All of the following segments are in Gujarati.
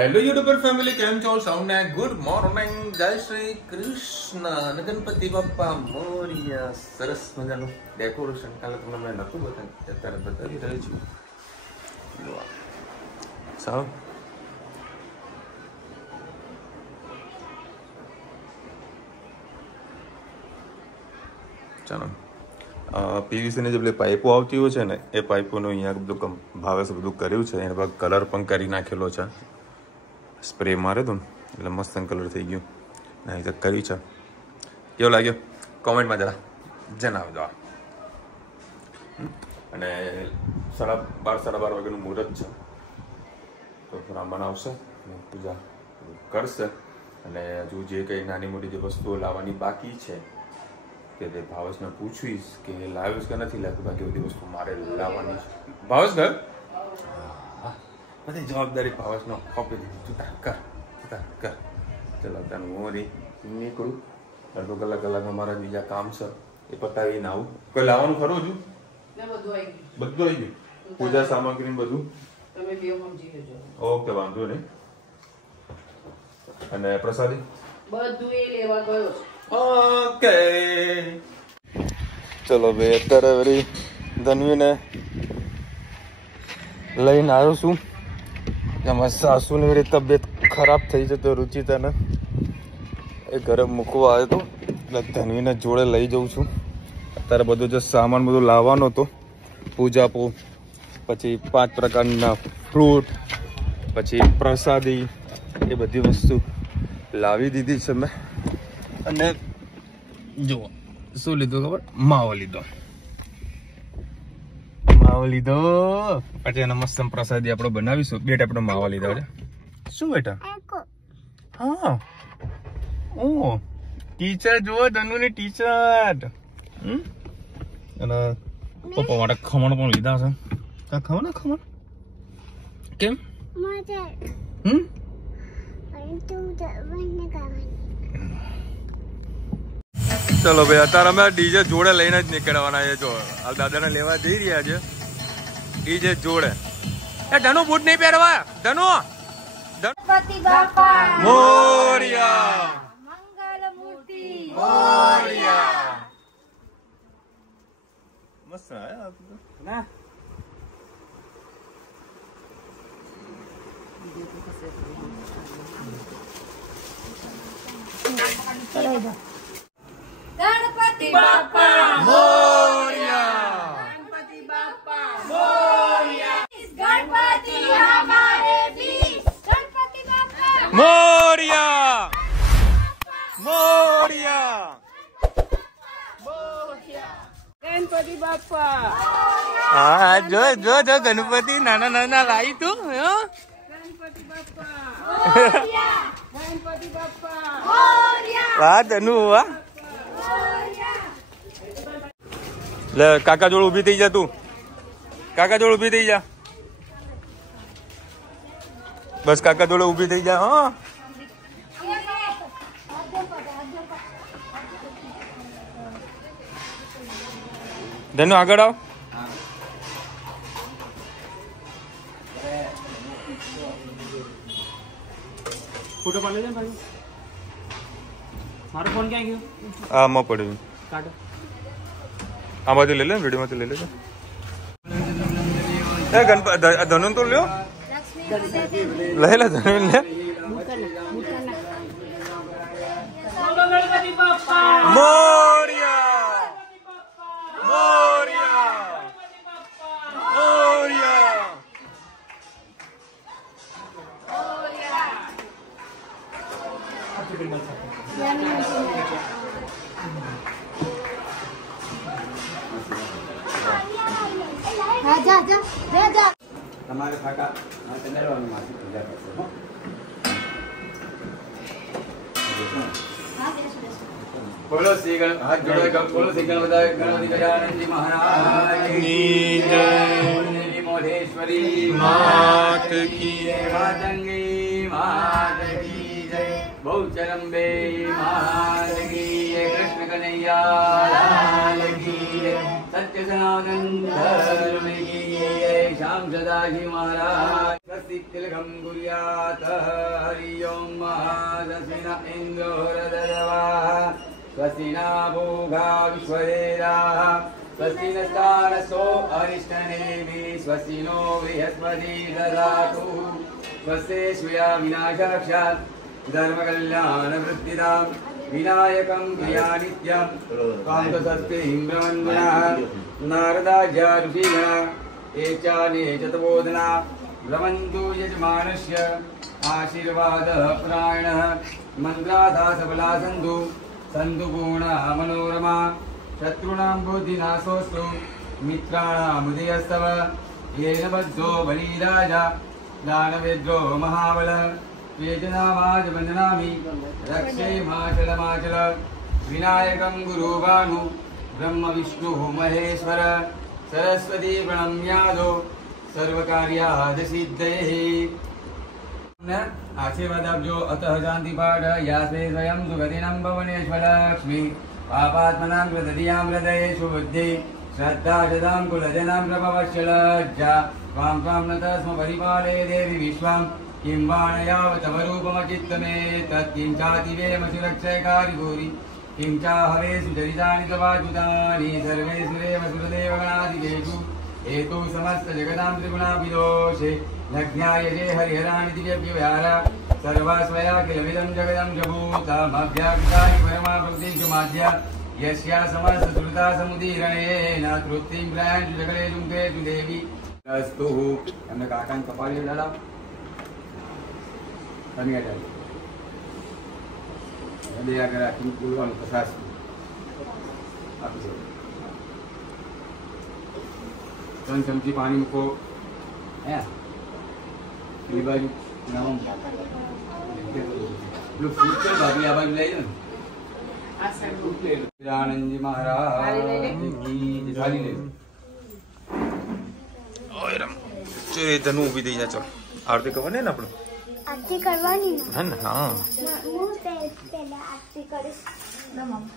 હેલો યુટ્યુબર ફેમિલી, કેમ છો? સૌને ગુડ મોર્નિંગ, જય શ્રી કૃષ્ણ અને ગણપતિ બાપ્પા મોરિયા. સરસ મજાનું ડેકોરેશન કાલે તમને મેં નહોતું બતાવ્યું, અત્યારે બતાવી રહ્યો છું. સાવ ચાલો, પીવીસી ની જે પેલી પાઇપો આવતી હોય છે ને, એ પાઇપોનું અહીંયા બધું ભાવેશ બધું કર્યું છે. એના પર કલર પણ કરી નાખેલો છે. સ્પ્રે મારે તો એટલે મસ્ત કલર થઈ ગયું. ના તો કર્યું છે. કેવો લાગ્યો કોમેન્ટમાં જરા જણાવજો. અને 12:30 વાગ્યાનું મુહૂર્ત છે, તો બ્રાહ્મણ આવશે, પૂજા કરશે. અને હજુ જે કંઈ નાની મોટી જે વસ્તુઓ લાવવાની બાકી છે તે ભાવેશને પૂછીશ કે લાવ્યો કે નથી લાવ્યો. બાકી બધી વસ્તુ મારે લાવવાની છે. ભાવેશ ઘર બધી જવાબદારી ભાવેશનો આપી દીધી. તું કર ચલો તને હું નીકળું. અડધો કલાકમાં મારા બીજા કામ છે, એ પતાવીને આવું. કોઈ લાવવાનું ખરું હજુ? બધું આવી ગયું, પૂજા સામગ્રી બધું. ઓકે, વાંધો નહીં. અને પ્રસાદી બધું એ લેવા ગયો. ઓકે ચલો ભાઈ, અત્યારે વળી ધનવીને લઈને આવ્યો છું. એમાં સાસુની વળી તબિયત ખરાબ થઈ છે, તો રુચિતાને એ ઘરે મૂકવા આવ્યો હતો, એટલે ધનવીને જોડે લઈ જઉં છું. અત્યારે બધું જે સામાન બધું લાવવાનો હતો, પૂજાપો, પછી 5 પ્રકારના ફ્રૂટ, પછી પ્રસાદી, એ બધી વસ્તુ લાવી દીધી છે મેં. અને જુઓ શું લીધું ખબર? માવો લીધો. પછી એના મસ્ત પ્રસાદી આપણે બનાવીશું. 2 ટાઈપનો માવો લીધો છે. શું બેટા? હા, ઓ ટીચર જુઓ, ધનુની ટીચર. અને પપ્પા માટે ખમણ પણ લીધા છે. ખાવ ને ખમણ. કેમ? ચલો ભાઈ, અત્યારે અમે ડીજે જોડે લઈને જ નીકળવાના છે. જો હાલ દાદાને લેવા જઈ રહ્યા છે ડીજે જોડે. એ ધનુ બૂટ નહીં પહેરવા. ધનુ ગણપતિ બાપા મોરિયા, મંગલ મૂર્તિ મોરિયા. મસ્ત આયા ના. ગણપતિ બાપા મોરિયા, ગણપતિ બાપા મોરિયા. ગણપતિ હમારે બીચ, ગણપતિ બાપા મોરિયા, મોરિયા, ગણપતિ બાપા. હા, જો જો જો ગણપતિ નાના નાના લાવી તું. ગણપતિ બાપા મોરિયા, ગણપતિ બાપા મોરિયા. વાહ ધનુ, વાહ. લે કાકા જોડે ઉભી થઈ જા. તું કાકા જોડે ઉભી થઈ જા. બસ કાકા જોડે ઉભી થઈ જા. હા, ધનુ આગળ આવ. ફોટો પાડી લે ભાઈ. મારો ફોન ક્યાં ગયો? આમાં પડ્યું. કાઢો. આમાંથી લઈ લે, વિડીયો માંથી લઈ લેજો. એ ધનુ તો લ્યો, લઈ લે ધનુ લે. મોરિયા, મોરિયા, મોરિયા. તમારે કાકા ચંદ્રવાની પૂજા કરશે. બોલો શ્રી ગણપતિ, હાથ જોડો, બોલો શ્રી ગણપતિ ગજાનંદજી મહારાજની જય. મોઢેશ્વરી માત કી જય. માતંગી માત કી જય. બહુચરંબે માત કી જય. કૃષ્ણ કનૈયા લાલ કી જય. સત્ય સનાતન ધર્મ કી જય. શ્યામ સદાજી મહારાજ. तिलकं कुर्यात् हरि ओं महादस्मिन इन्द्रो हृदयवाः स्वस्ति न भोगा विश्ववेदाः स्वस्ति नस्तारसो अरिष्टनेमि स्वस्ति नो बृहस्पति ददातु स्वस्ति श्रिया विनाशाक्षात् धर्मकल्याणवृत्तिदां विनायकं क्रियानित्यं कान्तसस्तिं ब्रह्मण्डः नारदाज्ञा ऋषिगणा एचाने चतुर्बोधना भ्रमन्तु यजमानस्य आशीर्वादः प्रायणः मन्त्राथा सबला सन्तु सन्तु पूर्णा मनोरमा शत्रूणां बुद्धिनाशोऽस्तु मित्राणां उदयस्तव येन बद्धो बलिराजा दानवेद्रो महाबल वेदनामाजवन्दनामि रक्षे माचलमाचल विनायकं गुरुभानु ब्रह्म विष्णुः महेश्वर सरस्वती प्रणम्यादो सर्वकार्यादसिद्धये आशीर्वादाब्जो अतः शांति पाठ यास्मे स्वयं सुगतिनं भुवनेश्वर लक्ष्मी पापात्मनां कृतधियां हृदयेषु बुद्धि श्रद्धा शतां कुलजनां प्रभवश्च लज्जा त्वां त्वां नतः स्म परिपालये देवि विश्वं किं वाण यावतव रूपमचित्तमे तत्किं चातिवेम सुरक्षयकारि भूरि किं चाहवेषु चरितानि तवाच्युतानि सर्वेषु देव सुरदेवगणादिकेषु हेतु समस्त जगदां त्रिगुणाभिदोषे नज्ञायजे हरिहराणि दिव्यव्यवहार सर्वास्वया किलमिदं जगदं जभूतमभ्याकृतानि परमाभक्तिषु माध्या यस्या समस्त सुरता समुदीरणेन तृप्तिं प्रयान्ति सकलेषु मुखेषु देवी अस्तु हमने काकान कपाली डाला तनिया डाली दिया करा कि बोलવાનું પ્રસાદ આપી દો 3 ચમચી પાણી મૂકો હે પેલી બાજુ નામ પેલું ફૂટ છે ભાભી આ બાજુ લઈ લો આ સાઈડ ફૂટ લઈ લો આનંદજી મહારાજ કી થાળી લે ઓય રામ ચે તનુ ઊભી થઈ જા ચલ આરતી કરવાની ને આપણે आरती करवानी है ना हाँ मैं पहले आरती करिस ना मम्मा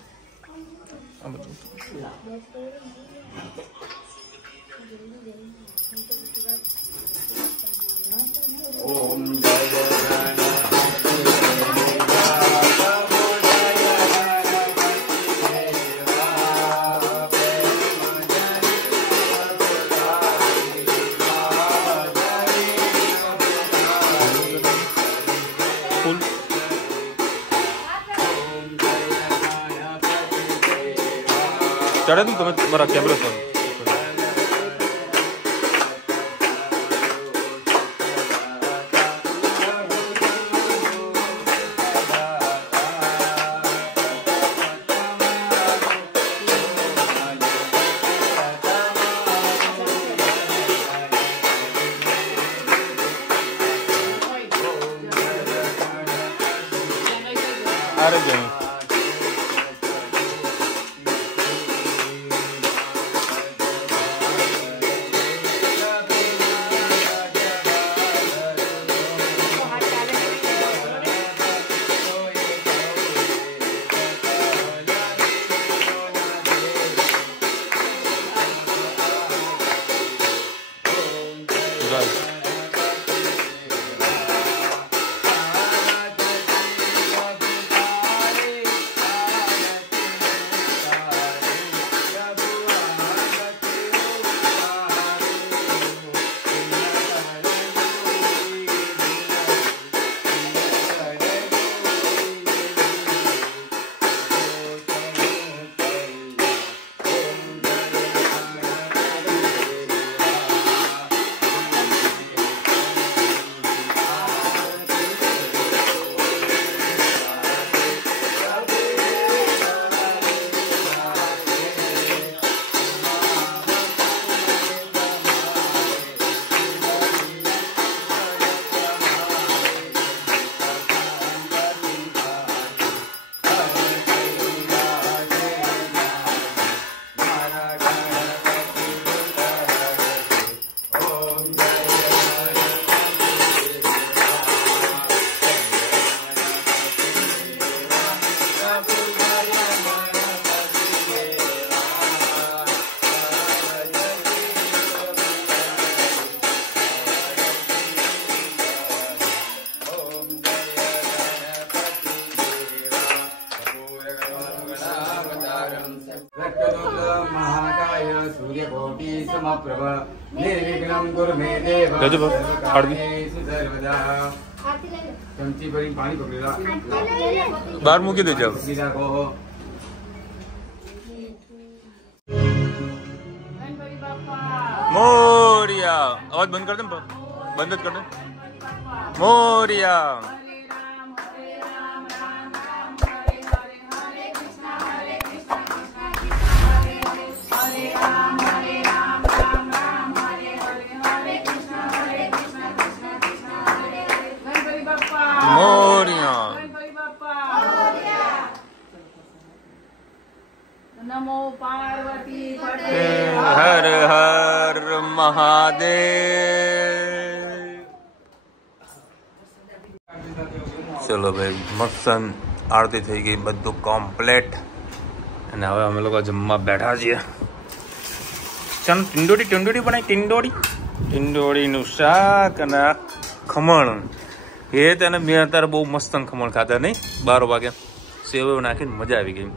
ओम जय चढ़े तुम तुम्हें तुम्हारा कैमरा सर अरे जय महाकाय सूर्यकोटि समप्रभ निर्विघ्नं कुरु मे देव गजब, फाड़ दी। सर्वेषु सर्वदा चमची भरी पानी पकड़ेला बाहर मूकी दे जाओ। सीधा को मोरिया आवाज बंद कर दे, बंद कर दे। मोरिया मोरिया नमो पार्वती हर हर महादेव। चलो भाई मस्त आरती થઈ ગઈ, બધું કમ્પ્લીટ અને હવે અમે લોકો જમવા બેઠા છીએ। ચાલો ટીંડોડી બનાવી, ટીંડોડીનું શાક અને ખમણ। એ તને મેં અત્યારે બહુ મસ્ત ખમણ ખાતા નહીં, 12 વાગ્યા સેવ નાખીને મજા આવી ગઈ।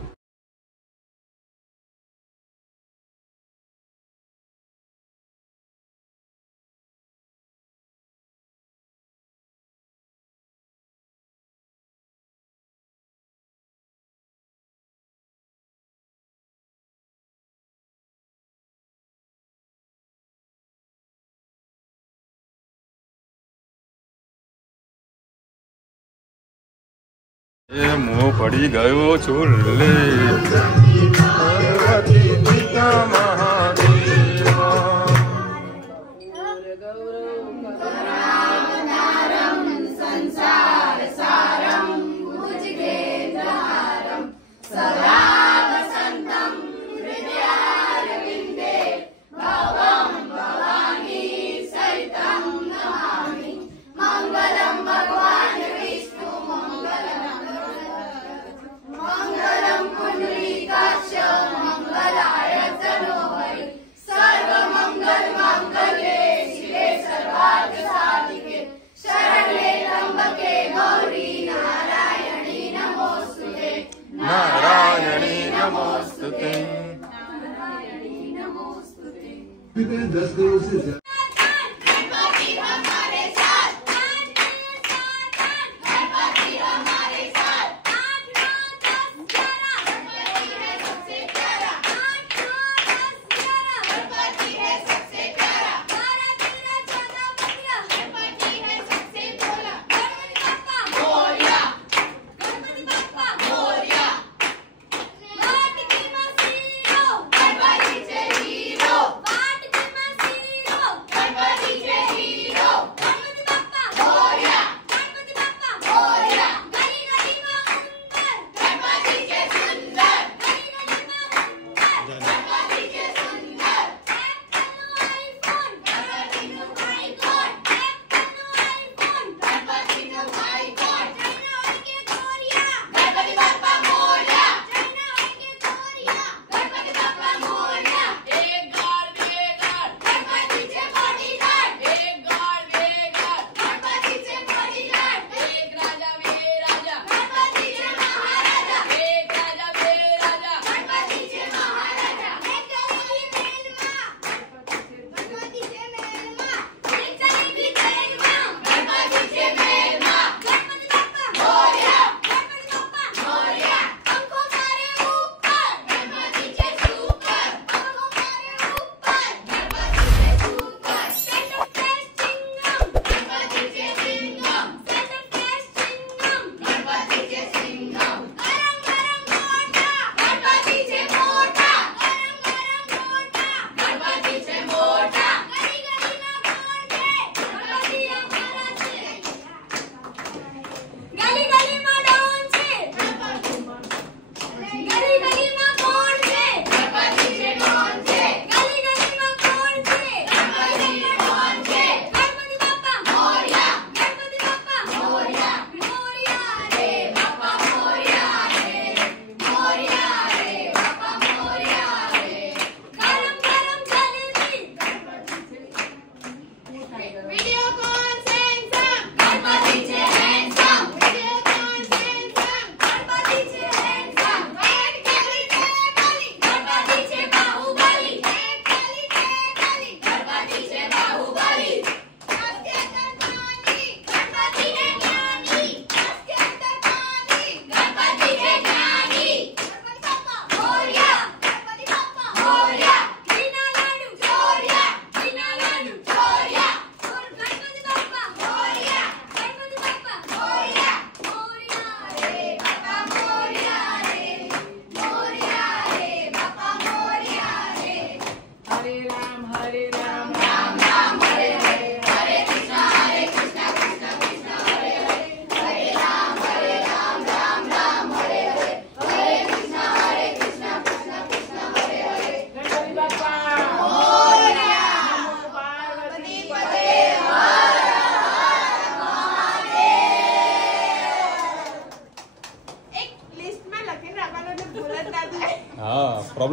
એ મું પડી ગયો છું લે પાર્વતી પિતા મહાદેવા। नारायणी नमोस्तुते।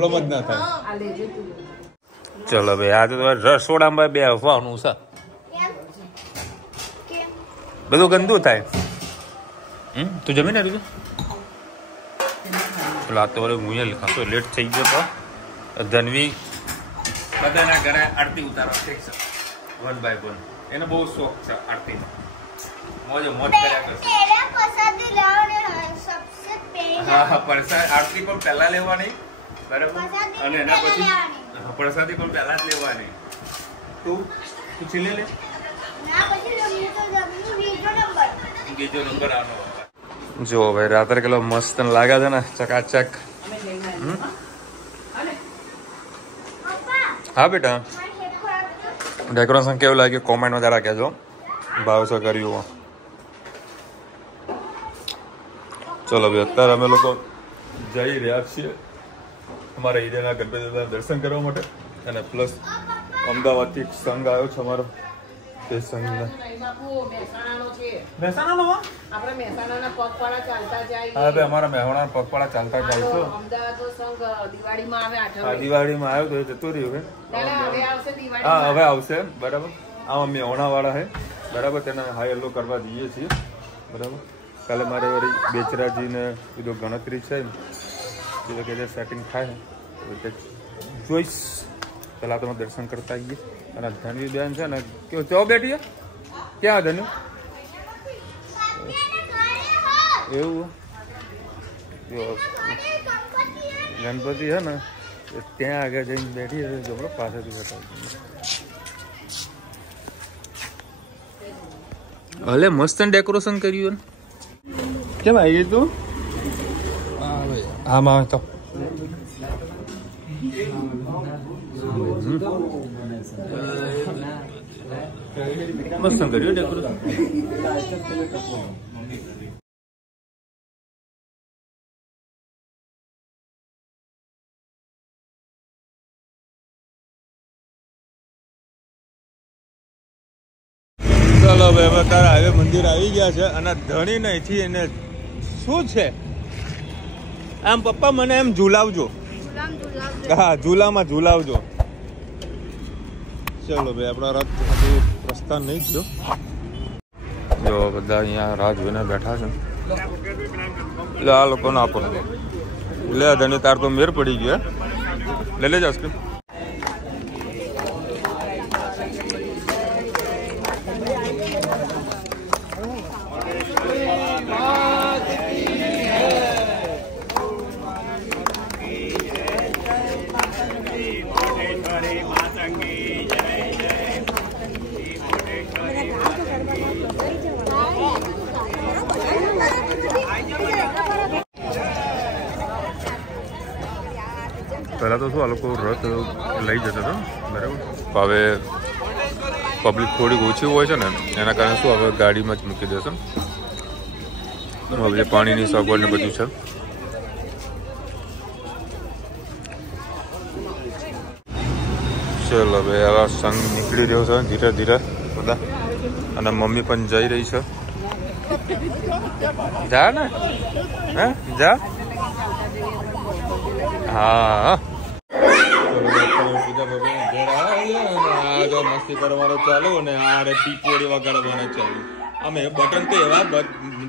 પ્રોબ્લેમ જ ના થાય. આ લેજે તું. ચલો ભાઈ, આજે તો રસોડામાં બે હવાનું છે, કેમ? બધું ગંદુ થાય. તું જમી ને તું પેલા તો હું ખાસો લેટ થઈ ગયો તો ધનવી બધાના ઘરે આરતી ઉતારવા ઠીક છે 1 by 1. એને બહુ શોખ છે આરતીનો, મોજ કર્યા કરશે. तेरा प्रसादी लाने सबसे पहले હા પ્રસાદ આરતી પણ પહેલા લેવાની બરાબર, અને એના પછી પ્રસાદી પણ પહેલા જ લેવાની. તું પૂછી લે ना પછી રમી તો જમનું બીજો નંબર. બીજો નંબર આનો. જો ભાઈ રાત્રે કેટલો મસ્ત લાગે છે ને, ચકાચક. પપ્પા હા બેટા, મને હેકો આપજો. ડેકોરેશન કેવું લાગ્યું કોમેન્ટમાં જરા કહેજો. ભાવસો કર્યું. ચલો ભાઈ, અત્યારે અમે લોકો જઈ રહ્યા છીએ અમારા ઈદેના ગણપતિ દાદાના દર્શન કરવા માટે, અને પ્લસ અમદાવાદથી એક સંઘ આવ્યો છે અમારો, તે સંઘના નહીં બાપુ, મહેસાણાનો છે. મહેસાણાનો. આપણે મહેસાણાના પગપાળા ચાલતા જાય. હા ભાઈ, અમારા મહેસાણા પગપાળા ચાલતા જાય છે. અમદાવાદનો સંઘ દિવાળીમાં આવે આ આઠમે. દિવાળીમાં આવ્યો તો એ જતો રહ્યો હવે. ના, હવે આવશે હા દિવાળીમાં. હવે આવશે બરાબર. આ મેહોણા વાળા છે બરાબર, તેને હાઈ હેલો કરવા જઈએ છીએ બરાબર. કાલે મારે વળી બેચરાજીને બધું ગણતરી છે, એ કે સેટિંગ થાય તો જોઈશ. પહેલાં તમે દર્શન કરતા આવીએ. અને ધનવી બેન છે ને કેવું ચો બેઠી ક્યાં ધન્યુ એવું જો ગણપતિ છે ને ત્યાં આગળ જઈને બેઠી છે, જો પાસેથી બતાવું. ભલે મસ્ત ડેકોરેશન કર્યું. કેમ આવી ગઈ તું? આમાં આવે તો મસ્ત કર્યું ડેકોરેશન. ચલો ભાઈ, હવે તારા હવે મંદિર આવી ગયા છે, અને ધણી નહીંથી એને શું છે આમ પપ્પા મને એમ ઝુલાવજો. હા ઝુલામાં ઝુલાવજો. ચલો ભાઈ, આપણા રથ હજી પ્રસ્થાન નહીં થયો. જો બધા અહીંયા રાહ જોઈને બેઠા છે. એટલે આ લોકોને આપો લે ધણી, તાર તો મેર પડી ગયો. લે લેજો આઈસ્ક્રીમ. પહેલાં તો શું આ લોકો રથ લઈ જતા હતા બરાબર, હવે પબ્લિક થોડીક ઓછી હોય છે ને એના કારણે શું હવે ગાડીમાં જ મૂકી દેશે. હવે પાણીની સગવડ ને બધું છે. ચલો ભાઈ, આવા સંઘ નીકળી રહ્યો છે ધીરે ધીરે બધા, અને મમ્મી પણ જઈ રહી છે. જા ને હે જા. હા મસ્તી કરવાનો ચાલુ, અને આ ટીપોડી વગાડવાના ચાલુ. અમે બટન તો એવા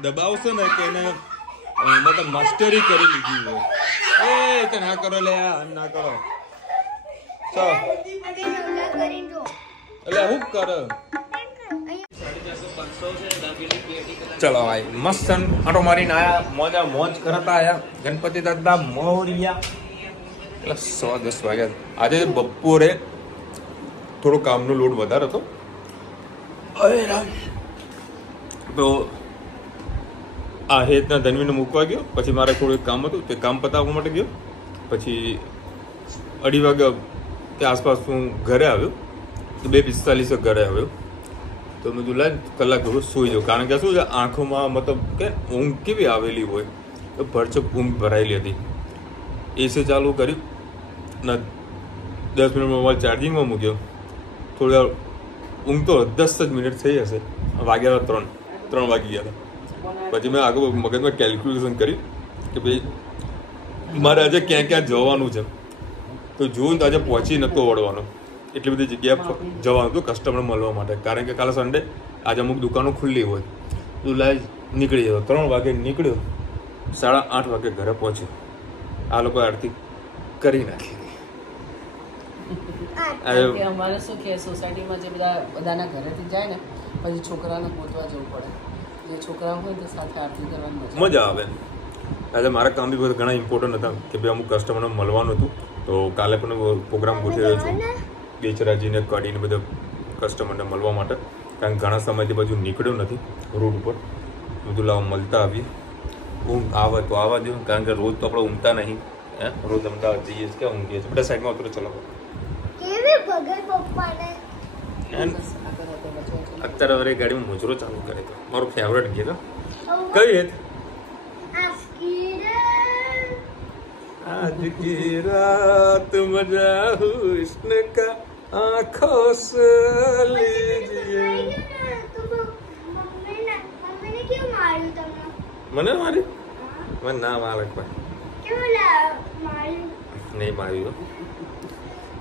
દબાવશે ને કે એને મતલબ માસ્ટરી કરી લીધી હોય. એ કે ના કરો લે, ના કરો એટલે હું કરે. ચલો ભાઈ, મસ્ત આટો મારીને આયા, મોજા મોજ કરતા આયા. ગણપતિ દાદા મોરિયા. એટલે 10:15 વાગ્યા. આજે બપોરે થોડો કામનો લોડ વધારે હતો તો આ હેતના ધનવીને મૂકવા ગયો. પછી મારે થોડું કામ હતું, તે કામ પતાવવા માટે ગયો. પછી 2:30 વાગ્યા કે આસપાસ હું ઘરે આવ્યો, તો 2:45 ઘરે આવ્યો. તો મેં કીધું લાગ કલાક થોડું સૂઈ જાઉં, કારણ કે શું છે આંખોમાં મતલબ કે ઊંઘ કેવી આવેલી હોય તો ભરચક ઊંઘ ભરાયેલી હતી. એસી ચાલુ કર્યું ને 10 મિનિટ મોબાઈલ ચાર્જિંગમાં મૂક્યો. થોડી વાર ઊંઘ તો 10 જ મિનિટ થઈ હશે, વાગ્યા 3 વાગી ગયા હતા. પછી મેં આગળ મગજમાં કેલ્ક્યુલેશન કર્યું કે ભાઈ મારે આજે ક્યાં ક્યાં જવાનું છે. તો જોયું તો આજે પહોંચી નતો વળવાનો, એટલી બધી જગ્યાએ જવાનું હતું કસ્ટમર મળવા માટે, કારણ કે કાલે સન્ડે, આજે અમુક દુકાનો ખુલ્લી હોય. તો લાઈ નીકળી ગયો, 3 વાગે નીકળ્યો, 8:30 વાગે ઘરે પહોંચ્યો. આ લોકો આરતી કરી નાખી. અમારે શું કે સોસાયટીમાં જે બધાના ઘરેથી જાય ને પછી છોકરાને ગોતવા જવું પડે. જે છોકરા હોય તો સાથે આરતી કરવાની મજા આવે. આજે મારા કામ બી બધા ઘણા ઇમ્પોર્ટન્ટ હતા કે ભાઈ અમુક કસ્ટમરને મળવાનું હતું, તો કાલે પણ પ્રોગ્રામ ગોઠવી રહ્યો છું બેચરાજીને કડીને બધા કસ્ટમરને મળવા માટે, કારણ કે ઘણા સમયથી બાજુ નીકળ્યો નથી રોડ ઉપર. બધું લાવ મળતા આવીએ. ઊંઘ આવે તો આવવા દો, કારણ કે રોજ તો આપણે ઊંઘતા નહીં. રોજ અમદાવાદ જઈએ છીએ, ક્યાં ઊંઘીએ છીએ? બધા સાઈડમાં ઉતરો, ચલો. અત્યારે વરે ગાડીમાં મુજરો ચાલુ કરે તો મારો ફેવરેટ ગીત કઈ રીત आज की रात मजा हुस्न का आँखों से लीजिए. મને મારી મને ના માલક નહીં માર્યું.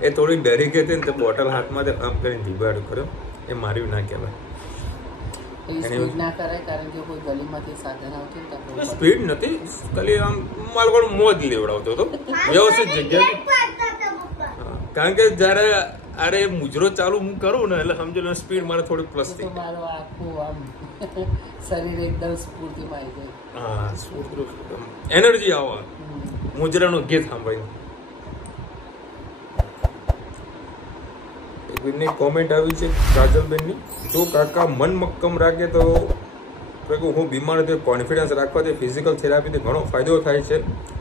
એ થોડી ડરી ગઈ હતી ને તો બોટલ હાથમાં આમ કરીને ધીબાડું કર્યો. એ માર્યું ના કહેવાય. સ્પીડ નથી, ખાલી આમ માલકોડ મોજ લેવડાવતો હતો વ્યવસ્થિત જગ્યાએ. કારણ કે જયારે અરે મુજરો ચાલુ હું કરું ને એટલે સમજો સ્પીડ મારે થોડી પ્લસ થઈ. શરીર એકદમ સ્ફૂર્તિમાં આવી જાય. હા, એનર્જી આવે મુજરાનું ગીત સાંભળીને. એકની કોમેન્ટ આવી છે કાજલબેનની, જો કાકા મન મક્કમ રાખે તો હું બીમાર હતી, કોન્ફિડન્સ રાખવાથી ફિઝિકલ થેરાપીથી ઘણો ફાયદો થાય છે.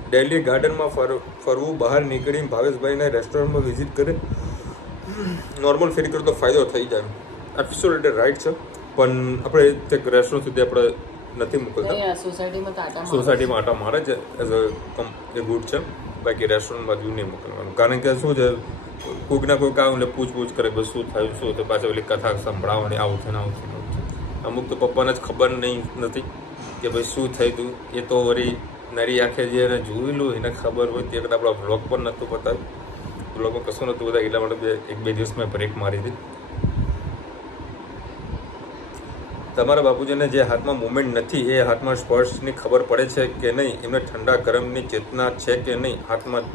ડેલી ગાર્ડનમાં ફરવું, બહાર નીકળીને ભાવેશભાઈને રેસ્ટોરન્ટમાં વિઝિટ કરે, નોર્મલ ફીલ કરો તો ફાયદો થઈ જાય. એબ્સોલ્યુટલી રાઈટ છે, પણ આપણે તે રેસ્ટોરન્ટ સુધી આપણે નથી મોકલતા. સોસાયટીમાં આટા મારે છે એઝ એ ગુડ છે, બાકી રેસ્ટોરન્ટ બાજુ નહીં મોકલવાનું. કારણ કે શું છે, કોઈક ના કોઈક આવે એટલે પૂછપૂછ કરે બસ શું થયું શું, તો પાછળ પેલી કથા સંભળાવવાની આવું છે ને આવું છે. અમુક તો પપ્પાને જ ખબર નથી કે ભાઈ શું થયું હતું. એ તો વળી નરી આંખે જે એને જોયેલું એને ખબર હોય. તે વખતે આપણા બ્લોગ પણ નહોતું બતાવ્યું, બ્લોગમાં કશું નહોતું બધા, એટલા માટે 1-2 દિવસ મેં બ્રેક મારી હતી. તમારા બાપુજીને જે હાથમાં મુવમેન્ટ નથી એ હાથમાં સ્પર્શની ખબર પડે છે કે નહીં? એમને ઠંડા ગરમની ચેતના છે કે નહીં? હાથમાં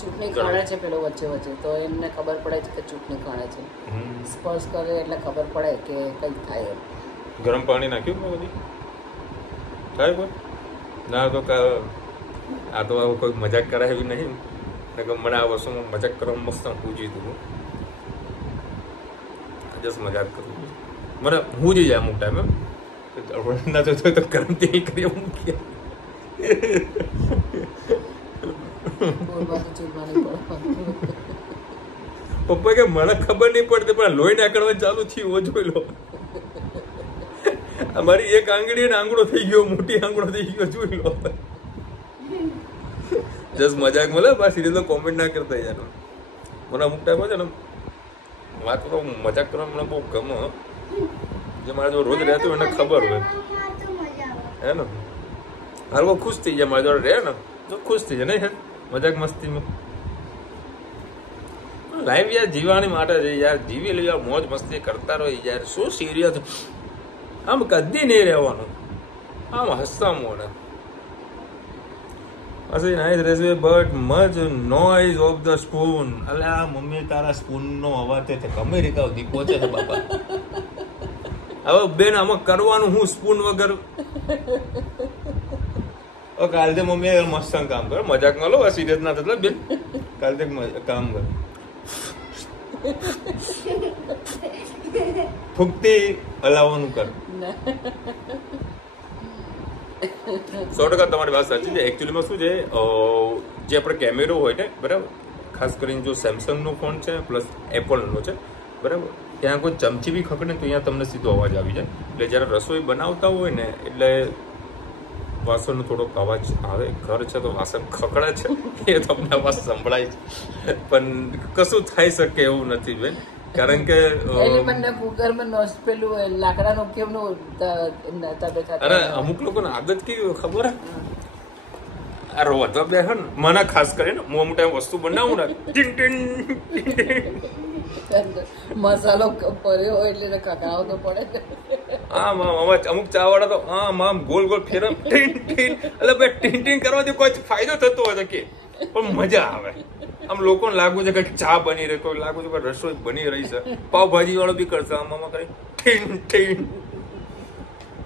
ચૂંટણી ખણે છે પેલો વચ્ચે વચ્ચે, તો એમને ખબર પડે છે કે ચૂંટણી ખણે છે. સ્પર્શ કરે એટલે ખબર પડે કે કંઈક થાય. ગરમ પાણી નાખ્યું બધી થાય કોઈ ના તો આ તો કોઈ મજાક કરાય એવી નહીં. મને આ વસ્તુમાં મજાક કરવામાં મસ્ત પૂછી હતું. જસ્ટ મજાક કરું મને હું જઈ જાય અમુક ટાઈમે ના તો ગરમ તે કરી મૂકીએ. પપ્પા કે મને ખબર નહીં પડતી પણ લોહી નાકડવા ચાલુ થયું જોઈ લો. અમારી એક આંગળી ને આંગળો થઈ ગયો, મોટી આંગળો થઈ ગયો, જોઈ લો. જસ્ટ મજાક મળે પાછી રીતે કોમેન્ટ ના કરતા યાર. મને અમુક ટાઈમ છે ને વાત કરો મજાક કરવા મને બહુ ગમે. જે મારા જો રોજ રહેતું એને ખબર હોય હે ને, હાલ ખુશ થઈ જાય મારા જોડે રહે ને તો ખુશ થઈ જાય નહીં મજાક મસ્તીમાં. લાઈફ યાર જીવવાની માટે છે યાર, જીવી લે યાર, મોજ મસ્તી કરતા રહો યાર. શું સિરિયસ આમ કદી નહીં રહેવાનું, આમ હસતા મોડા. પછી nice raceway but much noise of the spoon. અલ્યા મમ્મી તારા સ્પૂનનો અવાજ તે અમેરિકા સુધી પહોંચે છે બાપા. હવે બેન આમાં કરવાનું હું સ્પૂન વગર? કાલે મમ્મી મસ્ત કામ કર, મજાકમાં લો, સિરિયસ ના થતા બેન. કાલે કામ કર, ફૂકતી હલાવવાનું કર. 100% તમારી વાત સાચી છે. એકચ્યુઅલીમાં શું છે, જે આપણે કેમેરો હોય ને બરાબર, ખાસ કરીને જો સેમસંગનો ફોન છે પ્લસ એપલનો છે બરાબર, ત્યાં કોઈ ચમચી બી ખકડે ને તો અહીંયા તમને સીધો અવાજ આવી જાય. એટલે જ્યારે રસોઈ બનાવતા હોય ને એટલે વાસણનો થોડોક અવાજ આવે. ઘર છે તો વાસણ ખકડે છે એ તમને અવાજ સંભળાય છે, પણ કશું થઈ શકે એવું નથી બેન. કારણ કે અરે અમુક લોકોને આદત કેવી ખબર, આ રોધવા બે ને મને ખાસ કરીને હું અમુક ટાઈમ વસ્તુ બનાવું ને ટીન ટીન મસાલો ભર્યો હોય એટલે કકડાવ તો પડે. આમ અમુક ચા વાળા તો આમ ગોલ ગોલ ફેરવ ટીન ટીન એટલે ભાઈ ટીન ટીન કરવાથી કોઈ ફાયદો થતો હોય તો કે પણ મજા આવે. આમ લોકોને લાગુ છે કે ચા બની રહી, કોઈ લાગુ છે કે રસોઈ બની રહી છે. પાવભાજી વાળો બી કરશે આમાં કરી ટીન ટીન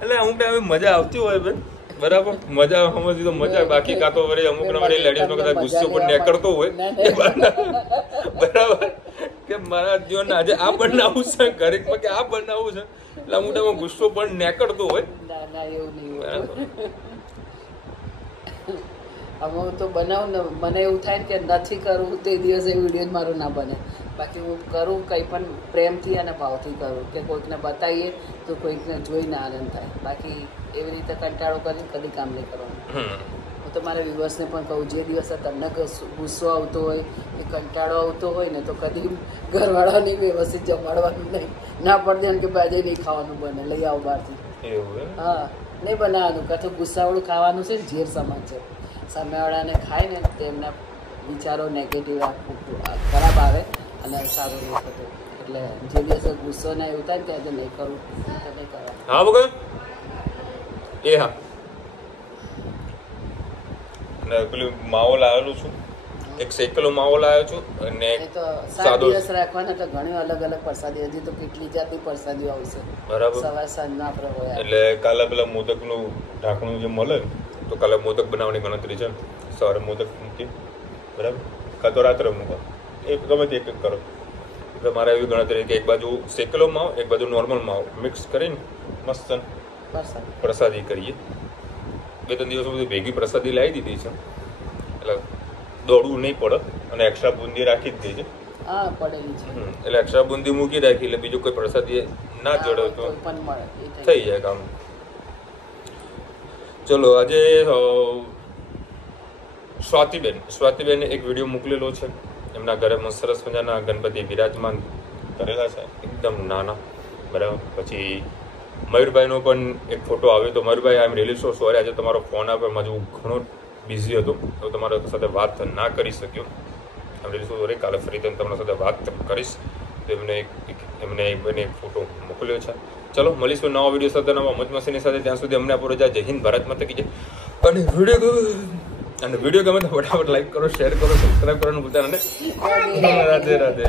એટલે અમુક ટાઈમે મજા આવતી હોય બેન. બરાબર, મજા સમજી તો મજા. બાકી કાં તો વળી અમુક લેડીઝ નો કદાચ ગુસ્સો પણ નીકળતો હોય બરાબર કે મારા જીવન આજે આ બનાવવું છે, ઘરેકમાં કે આ બનાવવું છે, એટલે અમુક ટાઈમે ગુસ્સો પણ નીકળતો હોય. ના એવું નહીં. અમુક તો બનાવું ને મને એવું થાય કે નથી કરવું તે દિવસે વિડીયો જ મારો ના બને. બાકી હું કરું કંઈ પણ પ્રેમથી અને ભાવથી કરું કે કોઈકને બતાવીએ તો કોઈકને જોઈને આનંદ થાય. બાકી એવી રીતે કંટાળો કરીને કદી કામ નહીં કરવાનું. હું તો મારા વ્યુઅર્સને પણ કહું, જે દિવસે તમને ગુસ્સો આવતો હોય કે કંટાળો આવતો હોય ને તો કદી ઘરવાળાની વ્યવસ્થિત જમાડવાનું નહીં. ના પડે કે બાજે નહીં ખાવાનું બને, લઈ આવો બહારથી. હા, નહીં બનાવવાનું. કાં તો ગુસ્સાવાળું ખાવાનું છે ને ઝેર સમાન છે. સામેવાળાને ખાય ને તો એમના વિચારો નેગેટિવ ખરાબ આવે અને સારું નહીં થતું. એટલે જે દિવસે ગુસ્સો ના એવું થાય ને ત્યાં નહીં કરવું તો નહીં કરવા. હા વગર એ હા પેલું માવો લાવેલું છું, એક શેકેલો માવો લાવ્યો છું અને તો 7 દિવસ રાખવાના તો ઘણી અલગ અલગ પ્રસાદી. હજી તો કેટલી જાતની પ્રસાદીઓ આવશે. બરાબર, સવાર સાંજના આપણે હોય એટલે કાલે પેલા મોદકનું ઢાંકણું જે મળે તો કાલે મોદક બનાવવાની ગણતરી છે. સવારે મોદક મૂકી બરાબર, કાં તો રાત્રે મૂકો, એ ગમે તે એક કરો. એટલે મારે એવી ગણતરી કે એક બાજુ શેકેલો માવો, એક બાજુ નોર્મલ માવો મિક્સ કરીને મસ્ત પ્રસાદી કરીએ. 2-3 દિવસ સુધી ભેગી પ્રસાદી લાવી દીધી છે એટલે દોડવું નહીં પડે. અને એક્સ્ટ્રા બુંદી રાખી જ દીધી હા પડેલી છે એટલે એક્સ્ટ્રા બુંદી મૂકી રાખી એટલે બીજું કોઈ પ્રસાદી ના જોડે તો થઈ જાય કામ. ચલો આજે સ્વાતિબેન એક વિડીયો મોકલેલો છે. એમના ઘરે સરસ મજાના ગણપતિ બિરાજમાન કરેલા છે, એકદમ નાના બરાબર. પછી મયુરભાઈનો પણ એક ફોટો આવ્યો તો મયુરભાઈ આઈ એમ રિયલી સો સોરી, આજે તમારો ફોન આવ્યો એમાં હું ઘણો બિઝી હતો તો તમારા સાથે વાત ના કરી શક્યો. આઈ એમ રિયલી સો સોરી. કાલે ફરીથી તમારા સાથે વાત કરીશ તો એમને એક ફોટો મોકલ્યો છે. ચલો મળીશું નવા વિડીયો સાથે, નવા મોજ મસ્તીની સાથે. ત્યાં સુધી અમને આપો રજા. જય હિન્દ, ભારત માતા કી જય. અને વિડીયો ગમે તો ફટાફટ લાઈક કરો, શેર કરો, સબસ્ક્રાઈબ કરવાનું ભૂલતા નહીં. રાધે રાધે.